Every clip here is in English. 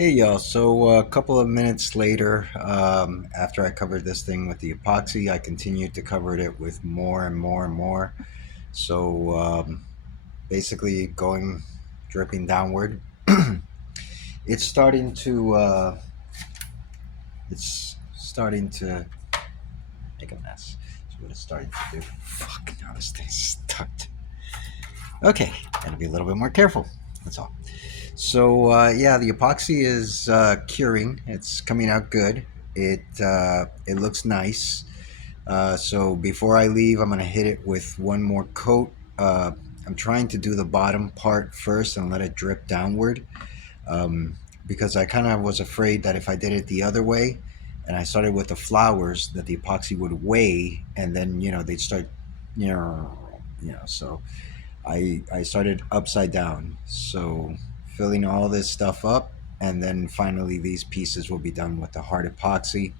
Hey y'all, so a couple of minutes later, after I covered this thing with the epoxy, I continued to cover it with more and more and more. So basically going dripping downward. It's starting to make a mess. That's what it's starting to do. Fuck, now this thing's stuck. Okay, gotta be a little bit more careful. That's all. So yeah, the epoxy is curing. It's coming out good. It looks nice. So before I leave, I'm gonna hit it with one more coat. I'm trying to do the bottom part first and let it drip downward, um, because I kind of was afraid that if I did it the other way, and I started with the flowers, that the epoxy would weigh, and then they'd start, So I started upside down, so filling all this stuff up, and then finally these pieces will be done with the hard epoxy.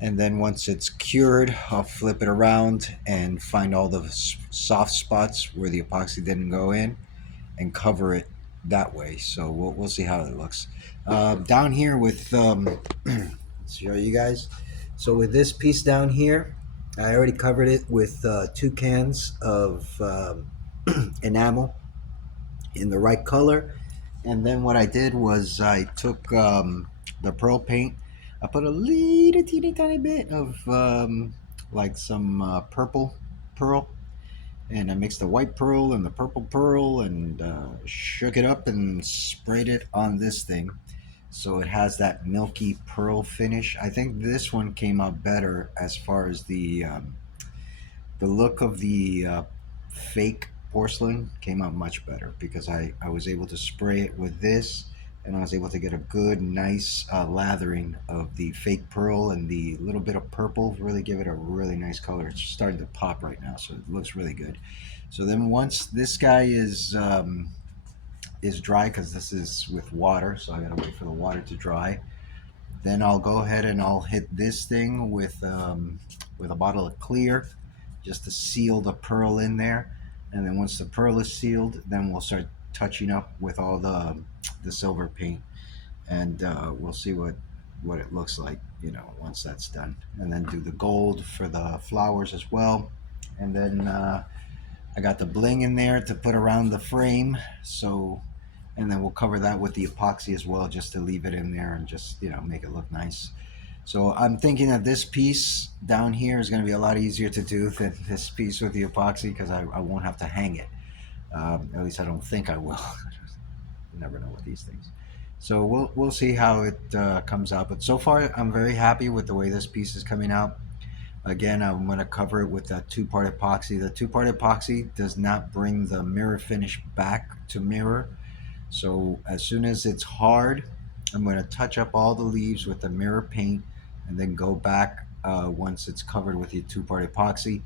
And then once it's cured, I'll flip it around and find all the soft spots where the epoxy didn't go in and cover it that way. So we'll see how it looks. Down here with, let's show you guys. So with this piece down here, I already covered it with 2 cans of enamel in the right color. And then what I did was I took the pearl paint. I put a little teeny tiny bit of like some purple pearl, and I mixed the white pearl and the purple pearl and shook it up and sprayed it on this thing. So it has that milky pearl finish. I think this one came out better as far as the look of the fake porcelain came out much better because I was able to spray it with this, and I was able to get a good nice lathering of the fake pearl, and the little bit of purple really give it a really nice color. It's starting to pop right now, so it looks really good. So then once this guy is dry, because this is with water, so I gotta wait for the water to dry, then I'll go ahead and I'll hit this thing with a bottle of clear, just to seal the pearl in there. And then once the pearl is sealed, then we'll start touching up with all the silver paint, and we'll see what it looks like, once that's done. And then do the gold for the flowers as well. And then I got the bling in there to put around the frame. So, and then we'll cover that with the epoxy as well, just to leave it in there and just make it look nice. So I'm thinking that this piece down here is going to be a lot easier to do than this piece with the epoxy, because I won't have to hang it. At least I don't think I will. You never know with these things. So we'll see how it comes out. But so far, I'm very happy with the way this piece is coming out. Again, I'm going to cover it with that two-part epoxy. The two-part epoxy does not bring the mirror finish back to mirror. So as soon as it's hard, I'm going to touch up all the leaves with the mirror paint, and then go back once it's covered with the two-part epoxy,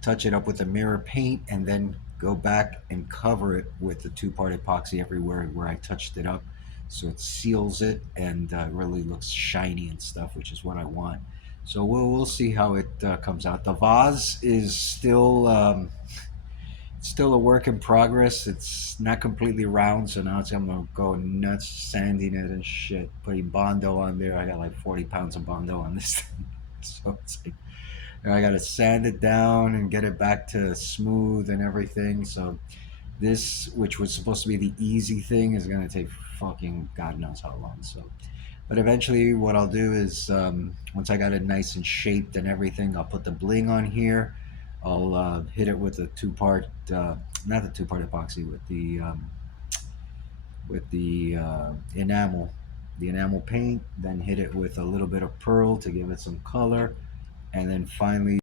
touch it up with the mirror paint, and then go back and cover it with the two-part epoxy everywhere where I touched it up, so it seals it and really looks shiny and stuff, which is what I want. So we'll see how it comes out. The vase is still a work in progress. It's not completely round, so now I'm gonna go nuts sanding it and shit, putting Bondo on there. I got like 40 pounds of Bondo on this thing. So it's like, I gotta sand it down and get it back to smooth and everything. So this, which was supposed to be the easy thing, is gonna take fucking God knows how long. So, but eventually what I'll do is, once I got it nice and shaped and everything, I'll put the bling on here. I'll hit it with a two-part, not the two-part epoxy, with the enamel paint. Then hit it with a little bit of pearl to give it some color, and then finally